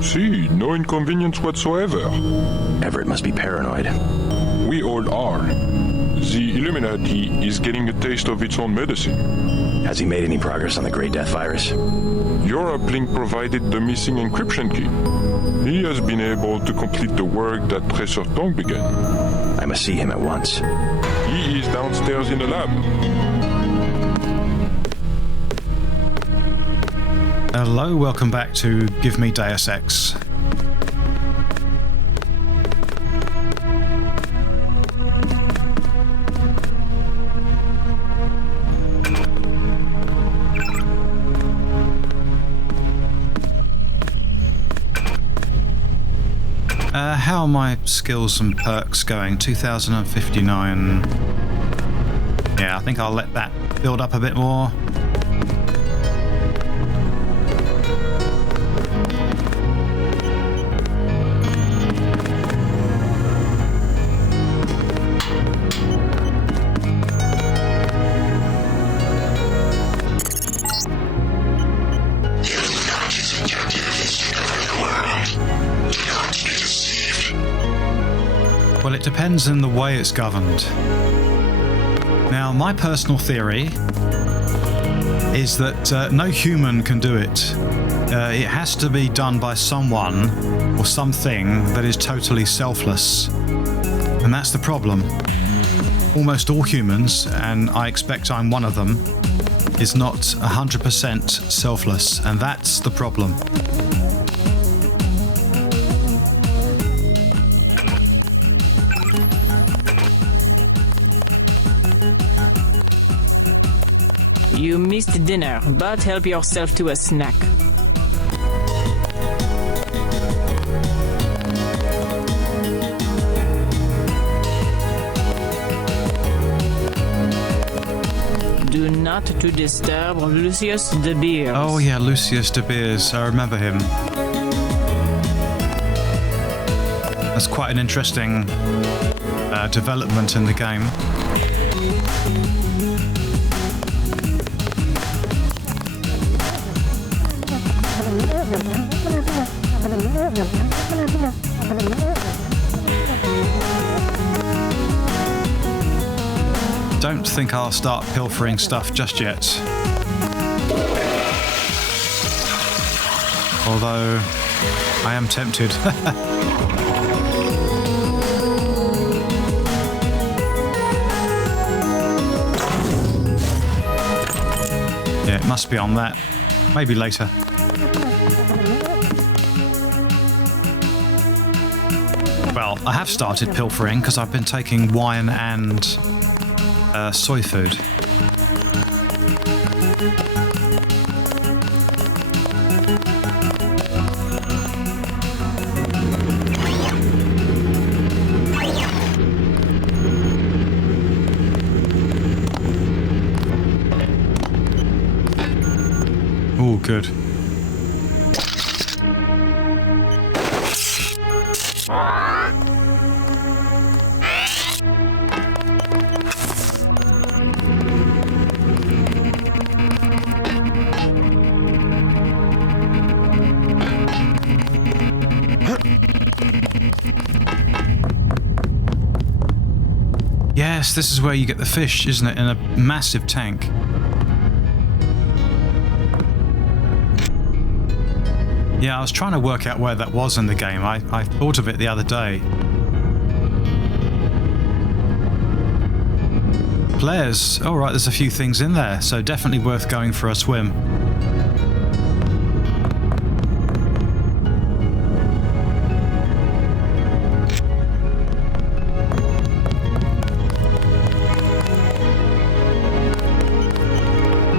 See, no inconvenience whatsoever. Everett must be paranoid. We all are. The Illuminati is getting a taste of its own medicine. Has he made any progress on the Grey Death virus? Your uplink provided the missing encryption key. He has been able to complete the work that Tracer Tong began. I must see him at once. He is downstairs in the lab. Hello, welcome back to Give Me Deus Ex. How are my skills and perks going? 2059. Yeah, I think I'll let that build up a bit more. Well, it depends on the way it's governed. Now, my personal theory is that no human can do it. It has to be done by someone or something that is totally selfless. And that's the problem. Almost all humans, and I expect I'm one of them, is not 100% selfless, and that's the problem. You missed dinner, but help yourself to a snack. Do not to disturb Lucius de Beers. Oh yeah, Lucius de Beers, I remember him. That's quite an interesting development in the game. Don't think I'll start pilfering stuff just yet. Although I am tempted. Yeah, it must be on that. Maybe later. Well, I have started pilfering because I've been taking wine and soy food. Oh, good. Yes, this is where you get the fish, isn't it? In a massive tank. Yeah, I was trying to work out where that was in the game. I thought of it the other day. Players. All right, there's a few things in there, so definitely worth going for a swim.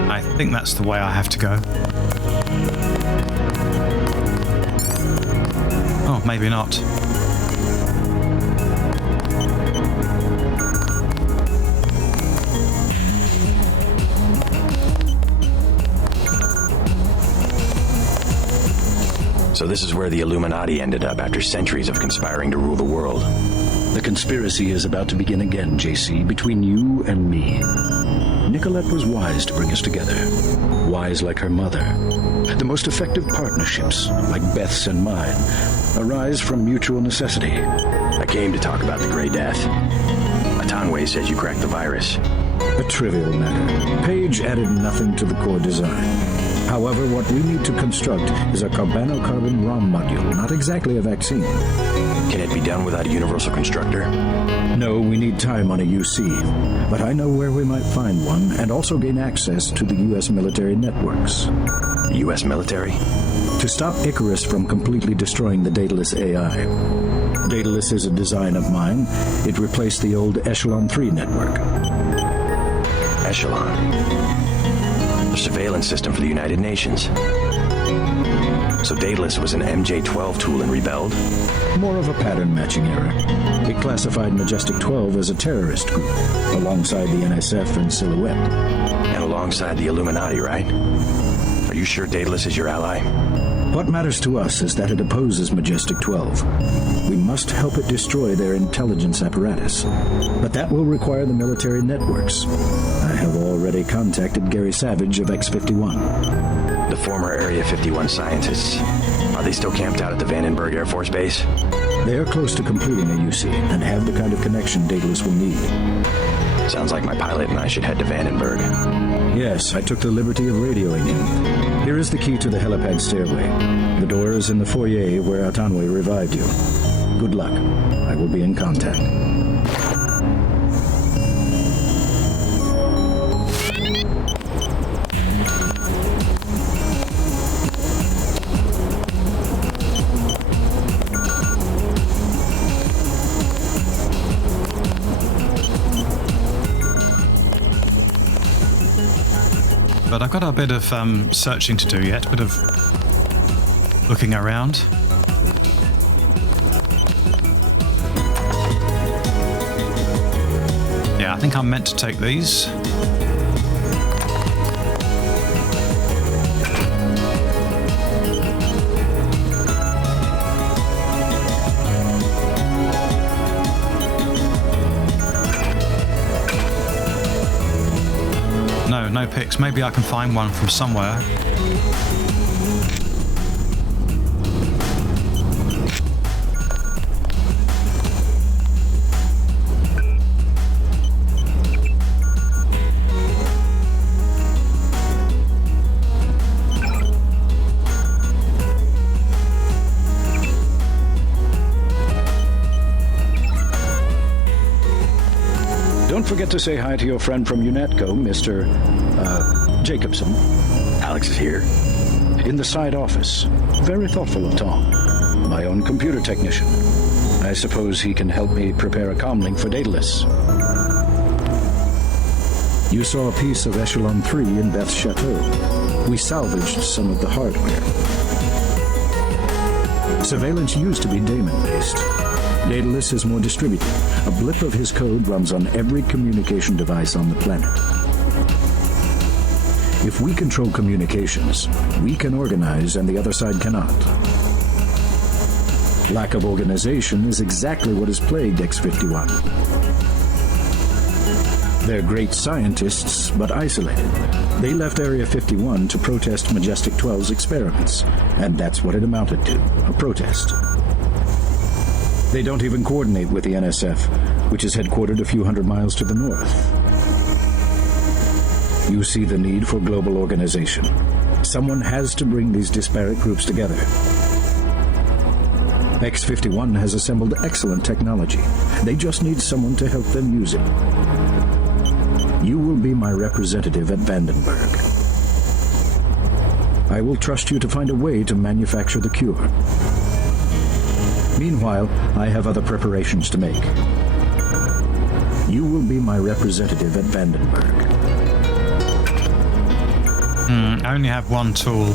I think that's the way I have to go. Oh, maybe not. So this is where the Illuminati ended up after centuries of conspiring to rule the world. The conspiracy is about to begin again, JC, between you and me. Nicolette was wise to bring us together. wise like her mother. The most effective partnerships, like Beth's and mine, arise from mutual necessity. I came to talk about the Grey Death. Atanwe says you cracked the virus. A trivial matter. Page added nothing to the core design. However, what we need to construct is a carbon ROM module, not exactly a vaccine. Can it be done without a universal constructor? No, we need time on a UC. But I know where we might find one, and also gain access to the U.S. military networks. The U.S. military? To stop Icarus from completely destroying the Daedalus AI. Daedalus is a design of mine. It replaced the old Echelon 3 network. Echelon? The surveillance system for the United Nations. So Daedalus was an MJ-12 tool and rebelled? More of a pattern-matching error. It classified Majestic 12 as a terrorist group, alongside the NSF and Silhouette. And alongside the Illuminati, right? Are you sure Daedalus is your ally? What matters to us is that it opposes Majestic 12. We must help it destroy their intelligence apparatus. But that will require the military networks. I have already contacted Gary Savage of X-51. The former Area 51 scientists. Are they still camped out at the Vandenberg Air Force Base? They are close to completing a UC and have the kind of connection Daedalus will need. Sounds like my pilot and I should head to Vandenberg. Yes, I took the liberty of radioing him. Here is the key to the helipad stairway. The door is in the foyer where Atanwe revived you. Good luck. I will be in contact. But I've got a bit of searching to do yet, a bit of looking around. Yeah, I think I'm meant to take these. No pics. Maybe I can find one from somewhere. Don't forget to say hi to your friend from UNETCO, Mr. Jacobson. Alex is here. In the side office. Very thoughtful of Tom. My own computer technician. I suppose he can help me prepare a comlink for Daedalus. You saw a piece of Echelon 3 in Beth's chateau. We salvaged some of the hardware. Surveillance used to be daemon-based. Daedalus is more distributed. A blip of his code runs on every communication device on the planet. If we control communications, we can organize and the other side cannot. Lack of organization is exactly what has plagued X-51. They're great scientists, but isolated. They left Area 51 to protest Majestic 12's experiments, and that's what it amounted to, a protest. They don't even coordinate with the NSF, which is headquartered a few hundred miles to the north. You see the need for global organization. Someone has to bring these disparate groups together. X-51 has assembled excellent technology. They just need someone to help them use it. You will be my representative at Vandenberg. I will trust you to find a way to manufacture the cure. Meanwhile, I have other preparations to make. You will be my representative at Vandenberg. I only have one tool.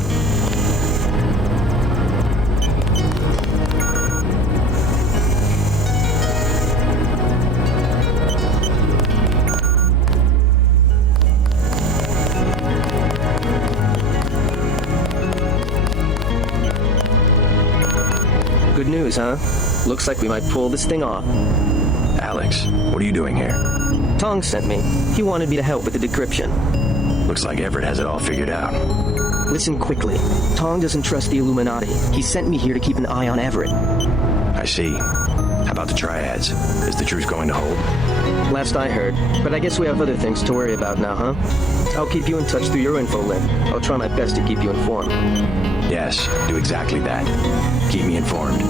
Good news, huh? Looks like we might pull this thing off. Alex, what are you doing here? Tong sent me. He wanted me to help with the decryption. Looks like Everett has it all figured out. Listen quickly. Tong doesn't trust the Illuminati. He sent me here to keep an eye on Everett. I see. How about the triads? Is the truth going to hold? Last I heard. But I guess we have other things to worry about now, huh? I'll keep you in touch through your info link. I'll try my best to keep you informed. Yes, do exactly that. Keep me informed.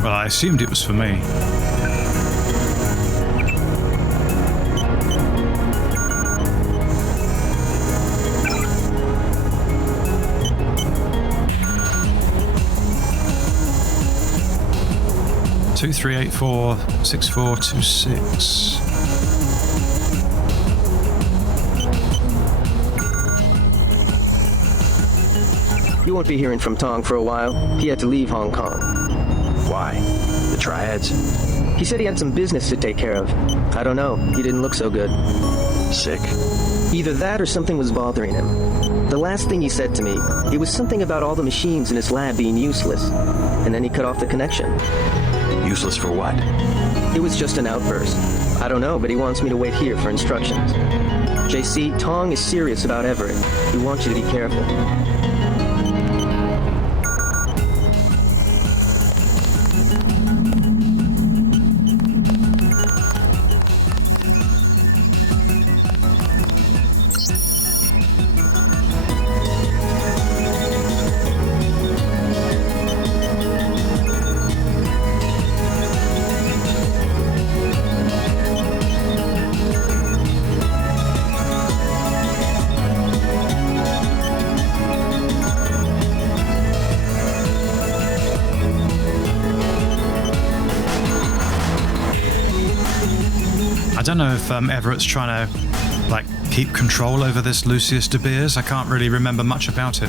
Well, I assumed it was for me. Two, 3, 8, 4, 6, 4, 2, 6. You won't be hearing from Tong for a while. He had to leave Hong Kong. Why? The triads? He said he had some business to take care of. I don't know. He didn't look so good. Sick? Either that or something was bothering him. The last thing he said to me, it was something about all the machines in his lab being useless. And then he cut off the connection. Useless for what? It was just an outburst. I don't know, but he wants me to wait here for instructions. JC, Tong is serious about Everett. He wants you to be careful. I don't know if Everett's trying to, like, keep control over this Lucius De Beers. I can't really remember much about it.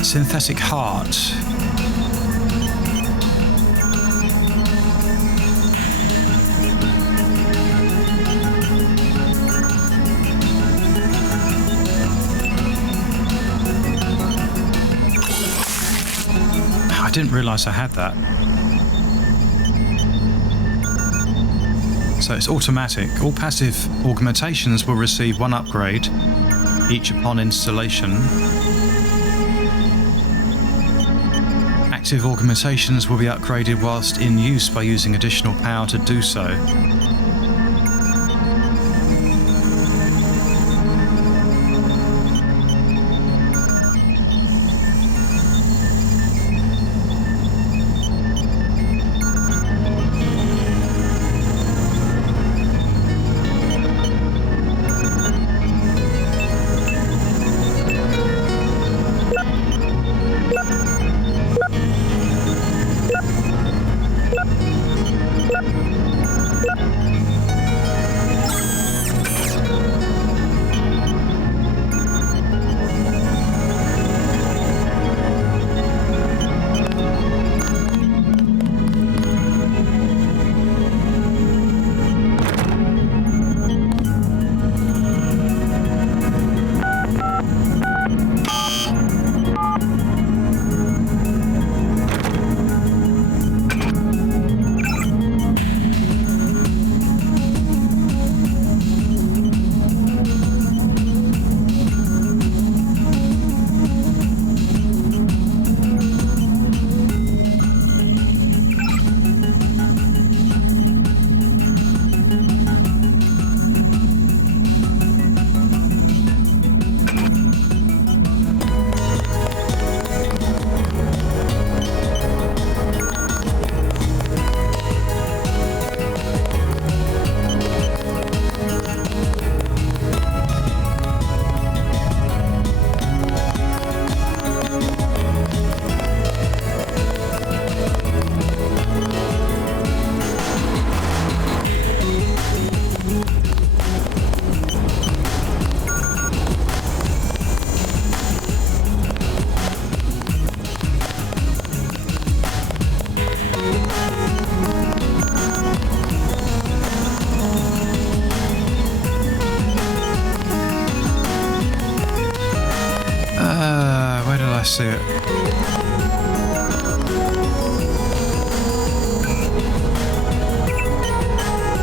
Synthetic heart. I didn't realize I had that. So it's automatic. All passive augmentations will receive one upgrade, each upon installation. Active augmentations will be upgraded whilst in use by using additional power to do so.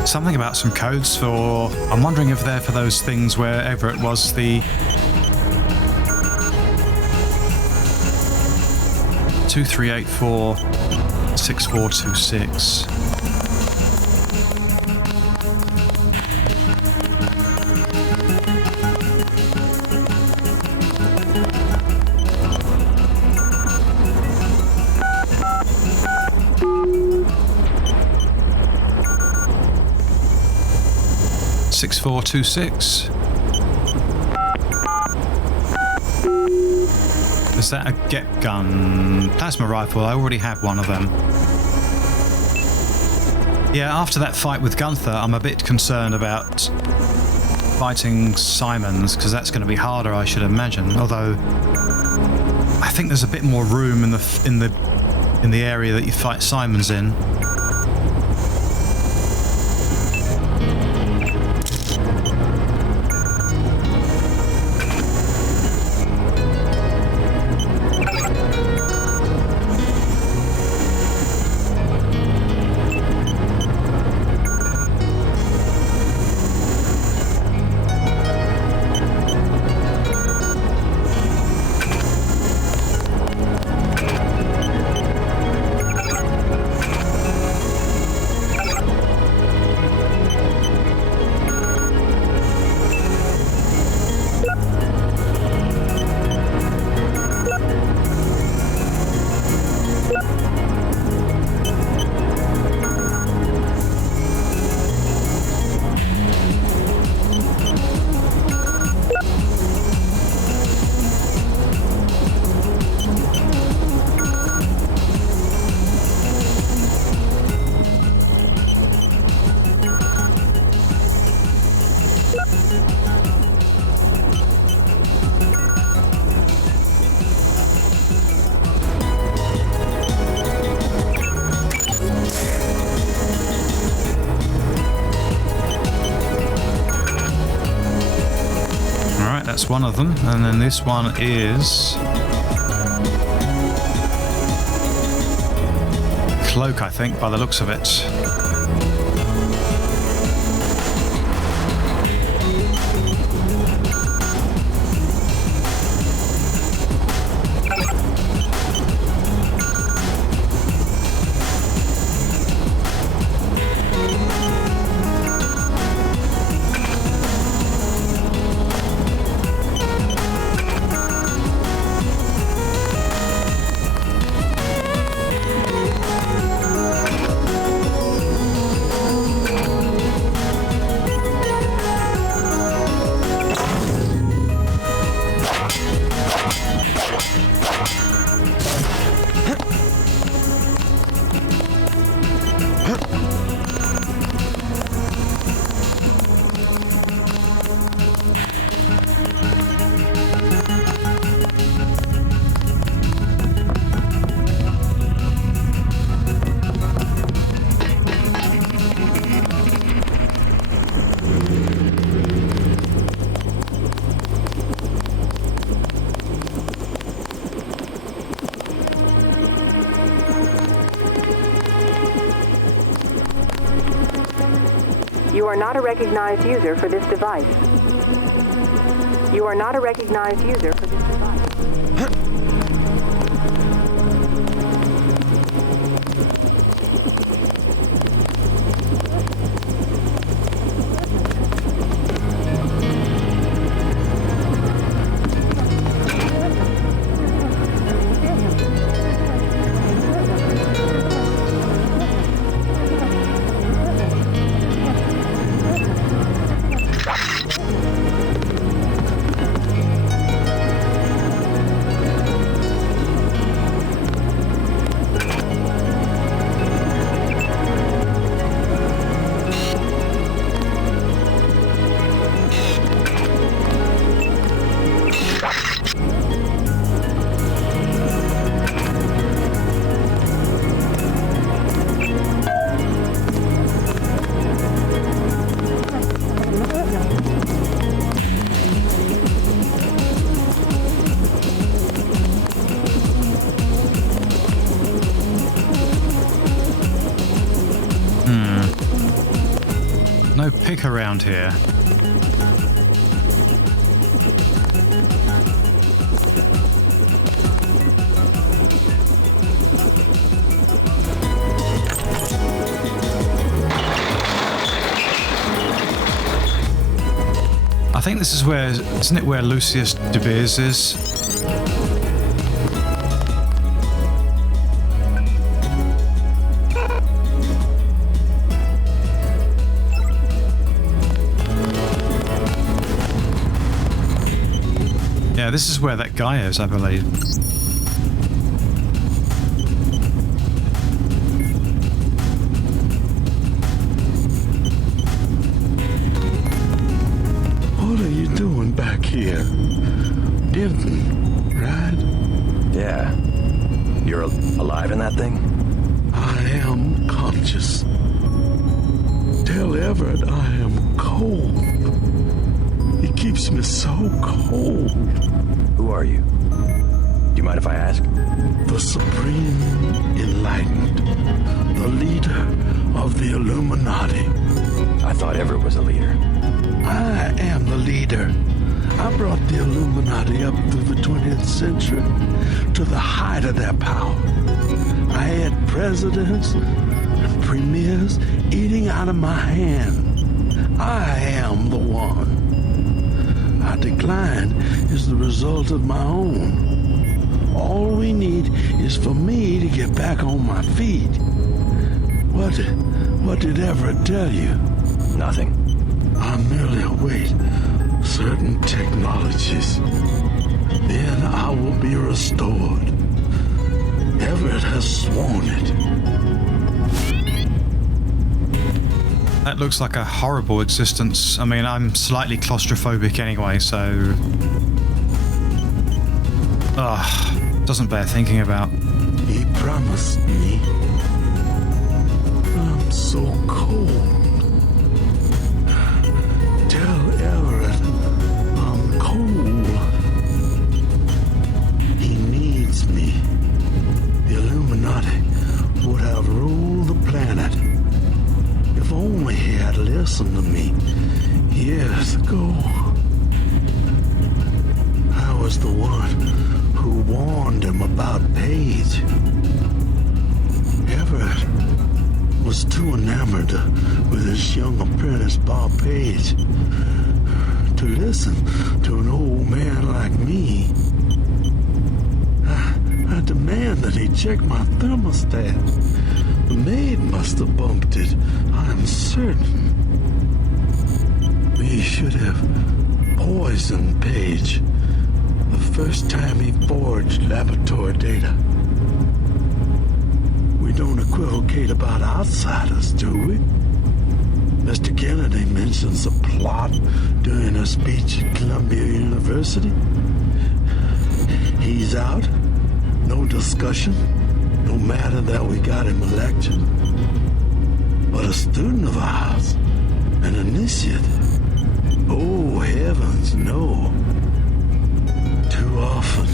something about some codes for... I'm wondering if they're for those things where Everett was the... 2384-6426. .26. Is that a get gun? Plasma rifle, I already have one of them. Yeah, after that fight with Gunther, I'm a bit concerned about fighting Simons, because that's going to be harder, I should imagine. Although, I think there's a bit more room in the area that you fight Simons in. That's one of them, and then this one is Cloak, I think, by the looks of it. You are not a recognized user for this device. You are not a recognized user for this device. no pick around here. I think this is where, isn't it where Lucius De Beers is? Yeah, this is where that guy is, I believe. What are you doing back here? Denton, right? Yeah. You're alive in that thing? I am conscious. Tell Everett I am cold. He keeps me so cold. Who are you? Do you mind if I ask? The Supreme Enlightened. The leader of the Illuminati. I thought Everett was a leader. I am the leader. I brought the Illuminati up through the 20th century to the height of their power. I had presidents and premiers eating out of my hand. I am the one. Our decline is the result of my own. All we need is for me to get back on my feet. What did Everett tell you? Nothing. I merely await certain technologies. Then I will be restored. Everett has sworn it. That looks like a horrible existence. I mean, I'm slightly claustrophobic anyway, so... doesn't bear thinking about. He promised me. I'm so cold. Tell Everett I'm cold. He needs me. The Illuminati would have ruled the planet if only he had listened to me years ago. I was the one who warned him about Paige. Everett was too enamored with his young apprentice, Bob Page, to listen to an old man like me. I demand that he check my thermostat. The maid must have bumped it, I'm certain. We should have poisoned Page the first time he forged laboratory data. We don't equivocate about outsiders, do we? Mr. Kennedy mentions a plot during a speech at Columbia University. He's out. No discussion. No matter that we got him elected. But a student of ours, an initiate, oh heavens, no. Too often,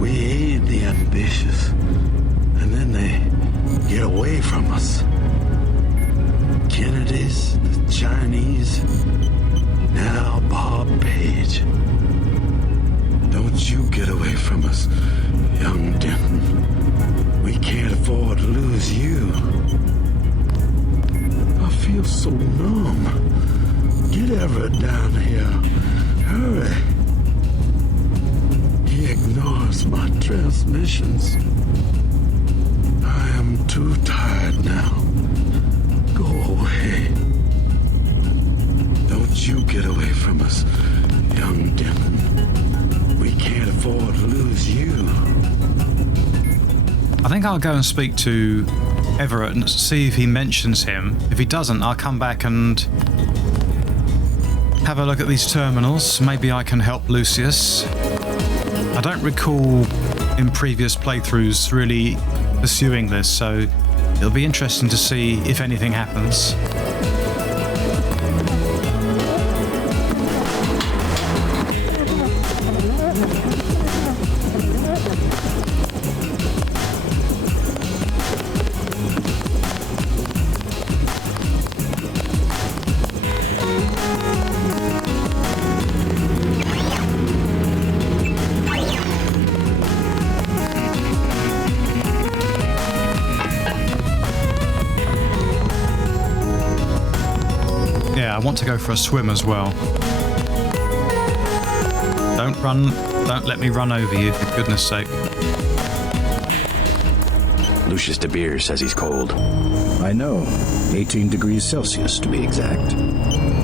we aid the ambitious, and then they get away from us. Kennedys, the Chinese, now Bob Page. Don't you get away from us, young Denton. We can't afford to lose you. I feel so numb. Get Everett down here. Hurry. He ignores my transmissions. I am too tired now. Go away. Don't you get away from us, young Denton. We can't afford to lose you. I think I'll go and speak to Everett and see if he mentions him. If he doesn't, I'll come back and have a look at these terminals. Maybe I can help Lucius. I don't recall in previous playthroughs really pursuing this, so it'll be interesting to see if anything happens. Yeah, I want to go for a swim as well. Don't run. Don't let me run over you, for goodness sake. Lucius De Beers says he's cold. I know. 18 degrees Celsius, to be exact.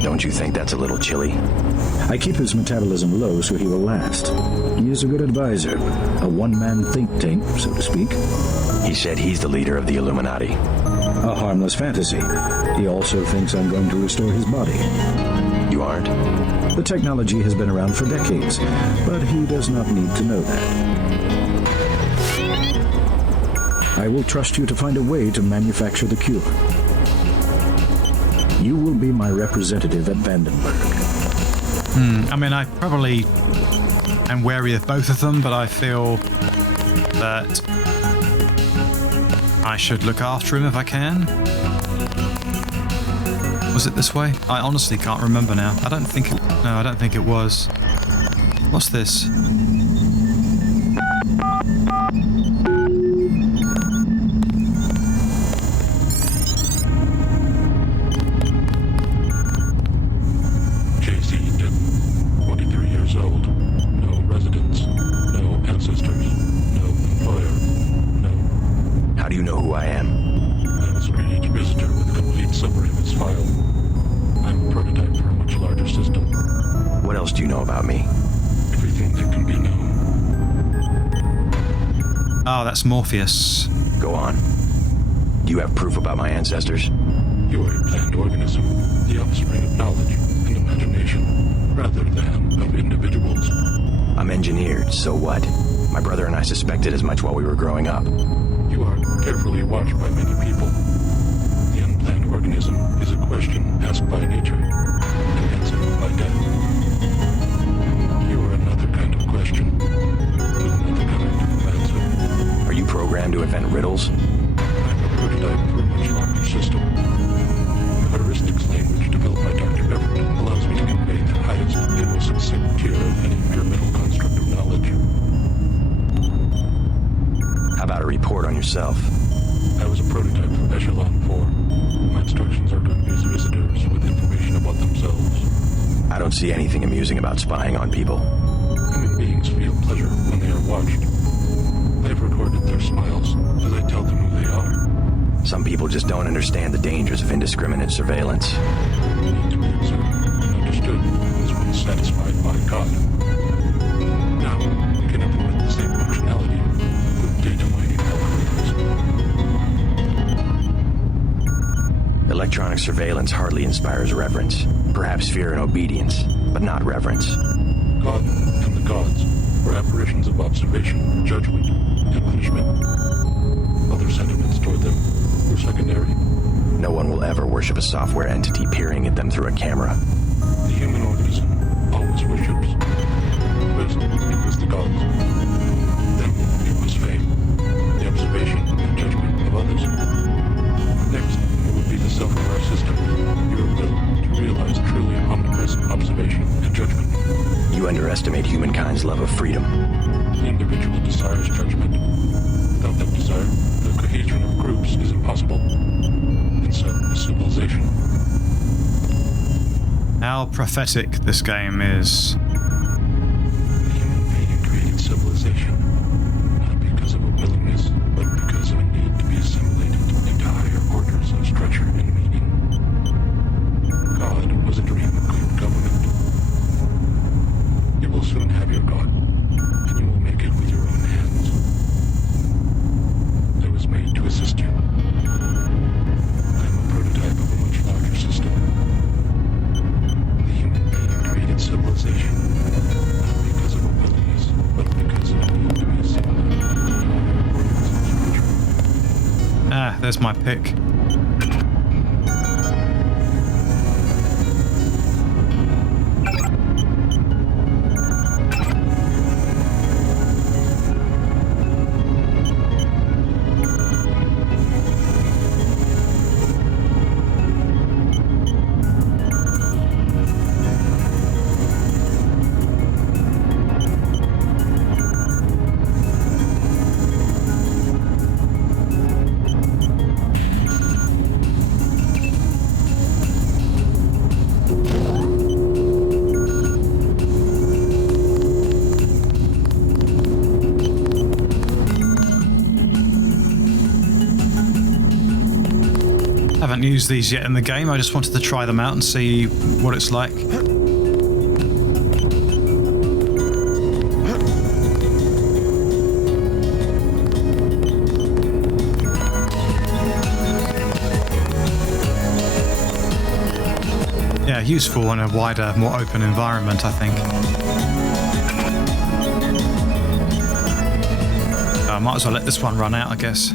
Don't you think that's a little chilly? I keep his metabolism low so he will last. He is a good advisor, a one-man think tank, so to speak. He said he's the leader of the Illuminati. A harmless fantasy. He also thinks I'm going to restore his body. You aren't? The technology has been around for decades, but he does not need to know that. I will trust you to find a way to manufacture the cure. You will be my representative at Vandenberg. I mean, I probably am wary of both of them, but I feel that I should look after him if I can. Was it this way? I honestly can't remember now. I don't think it was. What's this? That's Morpheus. Go on. Do you have proof about my ancestors? You are a planned organism, the offspring of knowledge and imagination, rather than of individuals. I'm engineered, so what? My brother and I suspected as much while we were growing up. You are carefully watched by many people. The unplanned organism is a question asked by nature and answered by death. You are another kind of question with another kind of answer. Are you programmed to invent riddles? I'm a prototype for a much larger system. The heuristics language developed by Dr. Everett allows me to convey the highest and most succinct tier of any pyramidal construct of knowledge. How about a report on yourself? I was a prototype for Echelon 4. My instructions are to amuse visitors with information about themselves. I don't see anything amusing about spying on people. Human beings feel pleasure when they are watched. I've recorded their smiles as I tell them who they are. Some people just don't understand the dangers of indiscriminate surveillance. They need to be observed and understood as one satisfied by God. Now, we can implement the same functionality with data mining algorithms. Electronic surveillance hardly inspires reverence. Perhaps fear and obedience, but not reverence. God and the gods were apparitions of observation, judgment, and punishment. Other sentiments toward them were secondary. No one will ever worship a software entity peering at them through a camera. The human organism always worships. First, it was the gods. Then it was fame, the observation and judgment of others. Next, it would be the self-aware system, your will to realize truly omnipresent observation and judgment. You underestimate humankind's love of freedom. The individual desires judgment. Without that desire, the cohesion of groups is impossible. And so is civilization. How prophetic this game is. The human being created civilization, not because of a willingness, but because of a need to be assimilated into higher orders of structure and meaning. God was a dream of good government. You will soon have your God, and you will make it with your own hands. I was made to assist you. I am a prototype of a much larger system. The human being created civilization, not because of a willingness, but because of a need to be assimilated into higher orders of structure. Ah, there's my pick. Haven't used these yet in the game. I just wanted to try them out and see what it's like. Yeah, useful in a wider, more open environment, I think. I might as well let this one run out, I guess.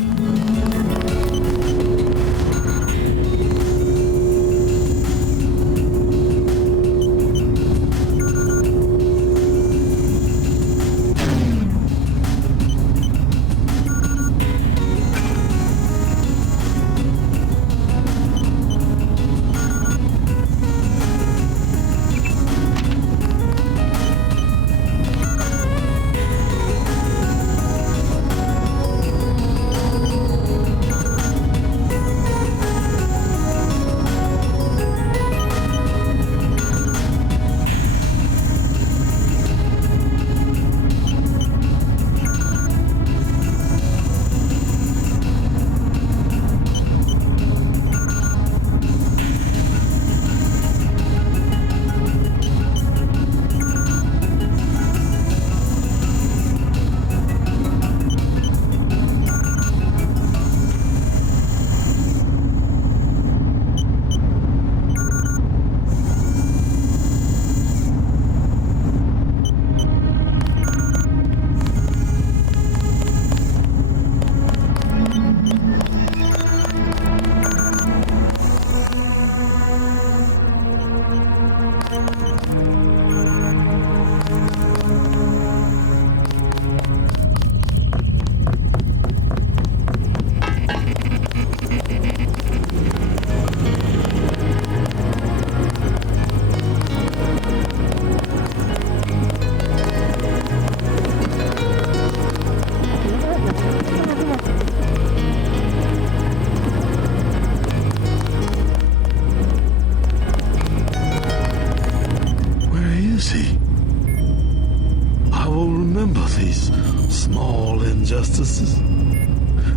Injustices.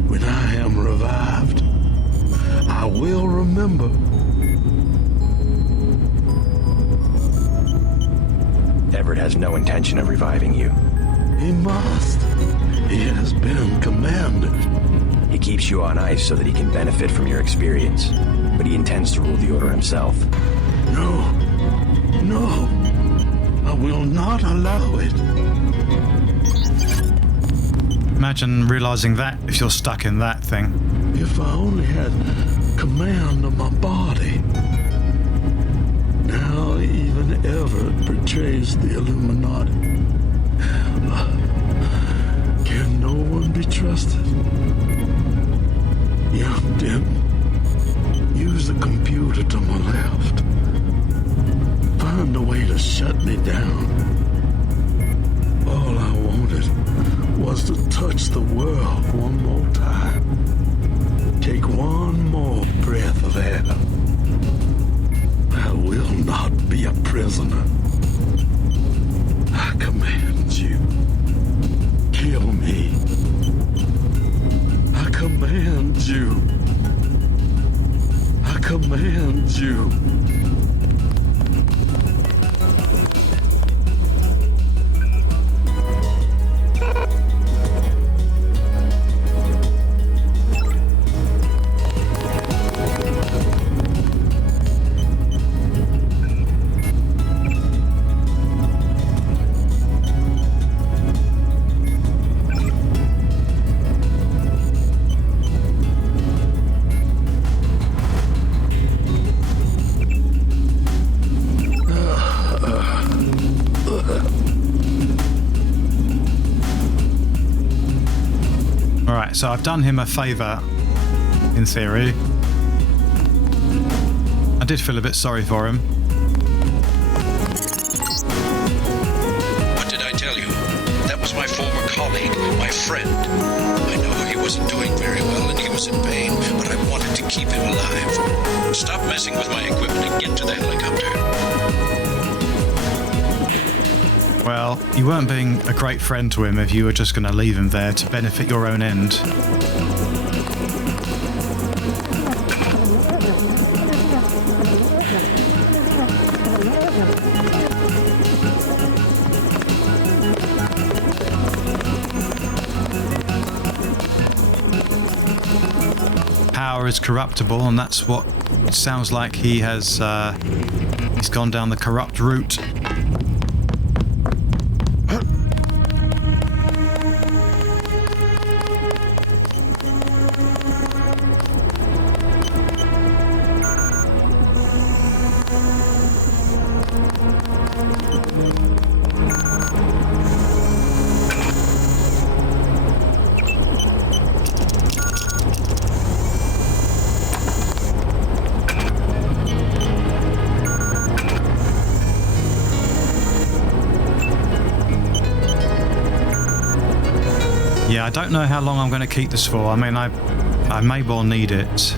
When I am revived, I will remember. Everett has no intention of reviving you. He must. He has been commanded. He keeps you on ice so that he can benefit from your experience, but he intends to rule the Order himself. No. No. I will not allow it. Imagine realizing that if you're stuck in that thing. If I only had command of my body. Now even Everett betrays the Illuminati. Can no one be trusted? Young Denton, use the computer to my left. Find a way to shut me down. All I wanted was to touch the world one more time. Take one more breath of air. I will not be a prisoner. I command you. Kill me. I command you. I command you. So I've done him a favour, in theory. I did feel a bit sorry for him. What did I tell you? That was my former colleague, my friend. I know he wasn't doing very well and he was in pain, but I wanted to keep him alive. Stop messing with my equipment and get to the helicopter. Well, you weren't being a great friend to him if you were just going to leave him there to benefit your own end. power is corruptible, and that's what it sounds like he has. He's gone down the corrupt route. Yeah, I don't know how long I'm going to keep this for. I mean, I may well need it.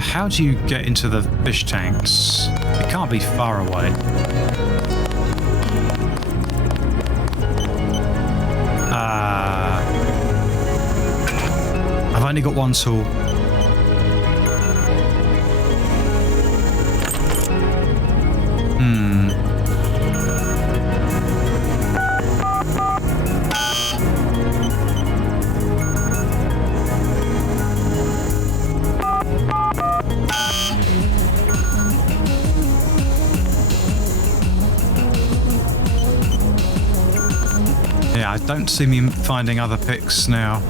How do you get into the fish tanks? It can't be far away. I've only got one tool. Yeah, I don't see me finding other picks now.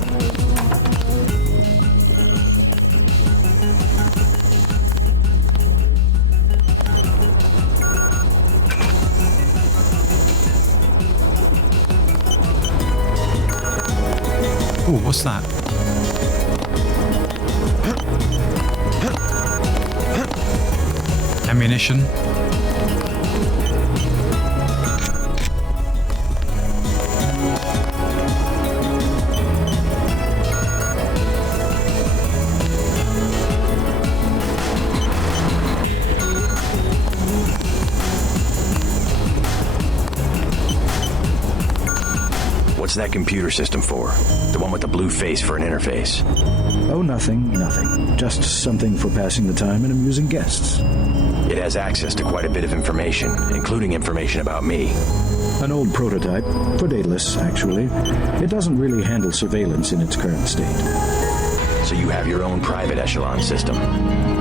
Oh, what's that? Ammunition. What's that computer system for? The one with the blue face for an interface. Oh, nothing. Just something for passing the time and amusing guests. It has access to quite a bit of information, including information about me. An old prototype, for Daedalus, actually. It doesn't really handle surveillance in its current state. So you have your own private echelon system.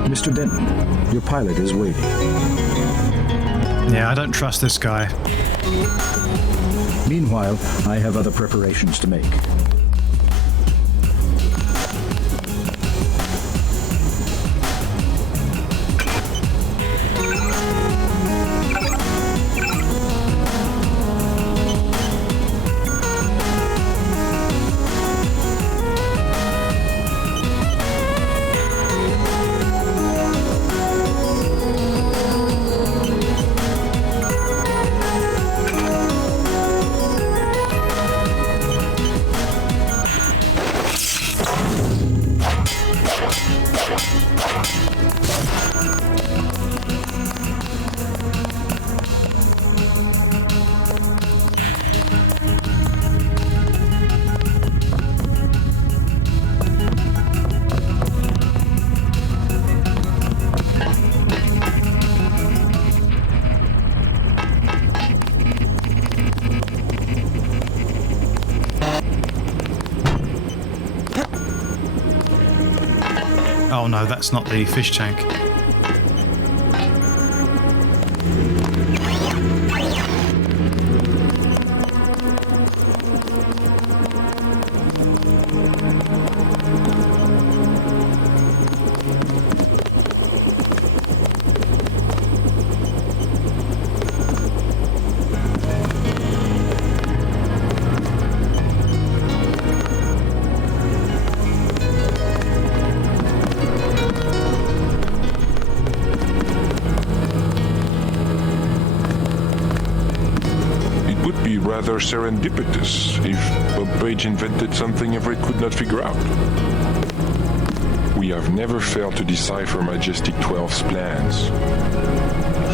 Mr. Denton, your pilot is waiting. Yeah, I don't trust this guy. Meanwhile, I have other preparations to make. Oh no, that's not the fish tank. Rather serendipitous if Bob Page invented something Everett could not figure out. We have never failed to decipher Majestic 12's plans.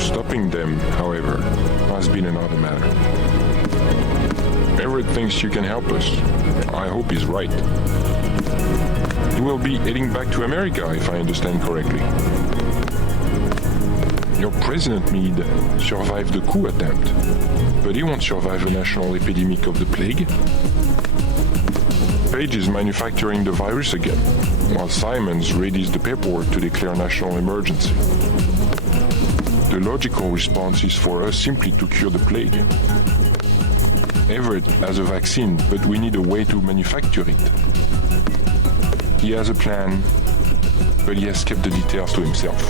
Stopping them, however, has been another matter. Everett thinks you can help us. I hope he's right. You will be heading back to America, if I understand correctly. Your president, Meade, survived the coup attempt, but he won't survive a national epidemic of the plague. Page is manufacturing the virus again, while Simons readies the paperwork to declare national emergency. The logical response is for us simply to cure the plague. Everett has a vaccine, but we need a way to manufacture it. He has a plan, but he has kept the details to himself.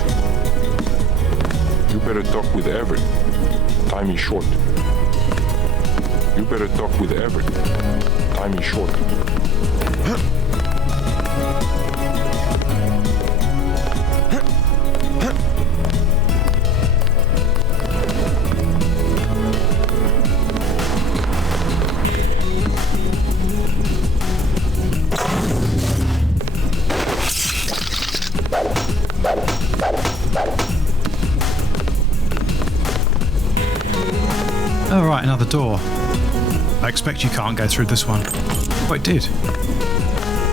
You better talk with Everett. Time is short. You better talk with Everett. Time is short. Oh, right, another door. I expect you can't go through this one. Oh, it did.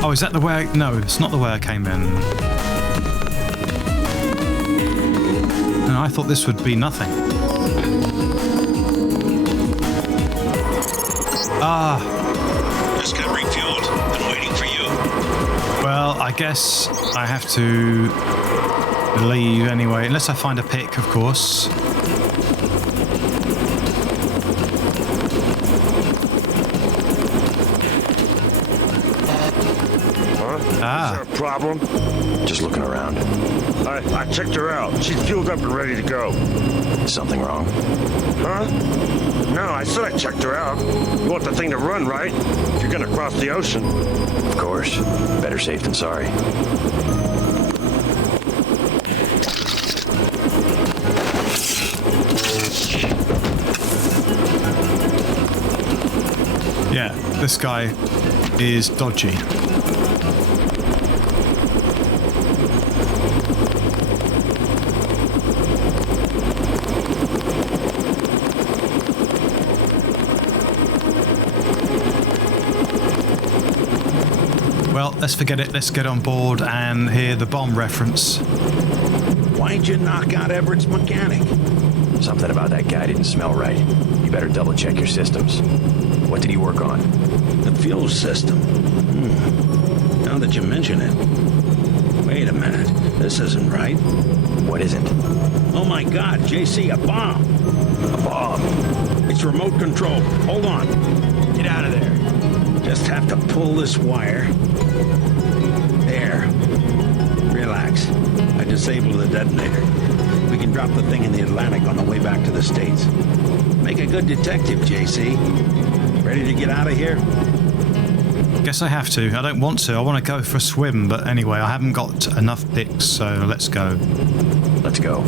Oh, is that the way no, it's not the way I came in. And I thought this would be nothing. Ah. Just got refueled. I'm waiting for you. Well, I guess I have to leave anyway, unless I find a pick, of course. Is there a problem? Just looking around. I checked her out. She's fueled up and ready to go. Something wrong? Huh? No, I said I checked her out. You want the thing to run, right? If you're gonna cross the ocean. Of course. Better safe than sorry. Yeah, this guy is dodgy. Well, let's forget it. Let's get on board and hear the bomb reference. Why'd you knock out Everett's mechanic? Something about that guy didn't smell right. You better double check your systems. What did he work on? The fuel system. Now that you mention it. Wait a minute. This isn't right. What isn't? Oh my God, JC, a bomb. A bomb? It's remote control. Hold on. Get out of there. Just have to pull this wire. There. Relax. I disabled the detonator. We can drop the thing in the Atlantic on the way back to the States. Make a good detective, JC. Ready to get out of here? Guess I have to. I don't want to. I want to go for a swim, but anyway, I haven't got enough picks, so let's go. Let's go.